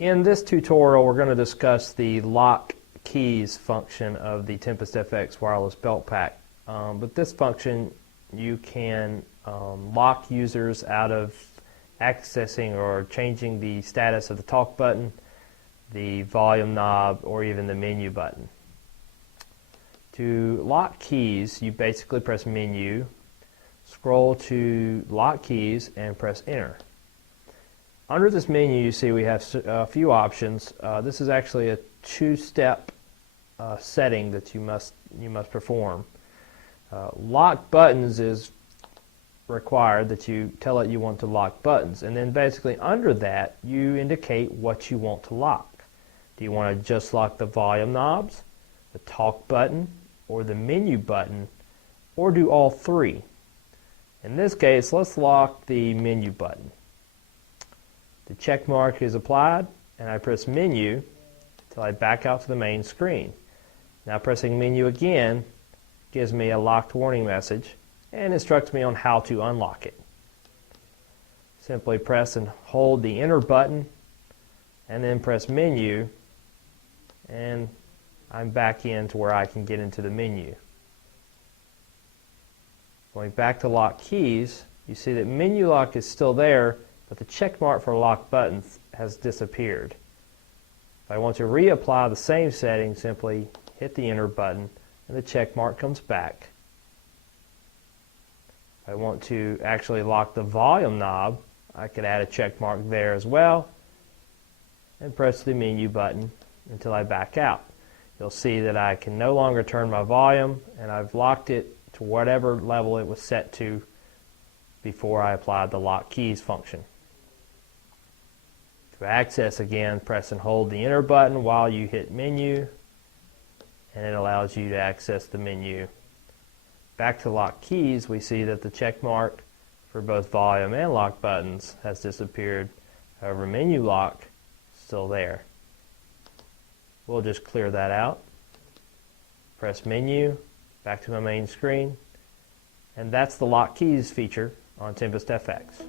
In this tutorial, we're going to discuss the lock keys function of the Tempest FX wireless belt pack. With this function, you can lock users out of accessing or changing the status of the talk button, the volume knob, or even the menu button. To lock keys, you basically press menu, scroll to lock keys, and press enter. Under this menu, you see we have a few options. This is actually a two-step setting that you must perform. Lock buttons is required that you tell it you want to lock buttons, and then basically under that you indicate what you want to lock. Do you want to just lock the volume knobs, the talk button, or the menu button, or do all three? In this case, let's lock the menu button. The check mark is applied, and I press menu until I back out to the main screen. Now pressing menu again gives me a locked warning message and instructs me on how to unlock it. Simply press and hold the enter button and then press menu, and I'm back into where I can get into the menu. Going back to lock keys, you see that menu lock is still there, but the check mark for lock buttons has disappeared. If I want to reapply the same setting, simply hit the enter button and the check mark comes back. If I want to actually lock the volume knob, I could add a check mark there as well and press the menu button until I back out. You'll see that I can no longer turn my volume, and I've locked it to whatever level it was set to before I applied the lock keys function. To access again, press and hold the enter button while you hit menu, and it allows you to access the menu. Back to lock keys, we see that the check mark for both volume and lock buttons has disappeared. However, menu lock is still there. We'll just clear that out. Press menu, back to my main screen, and that's the lock keys feature on Tempest FX.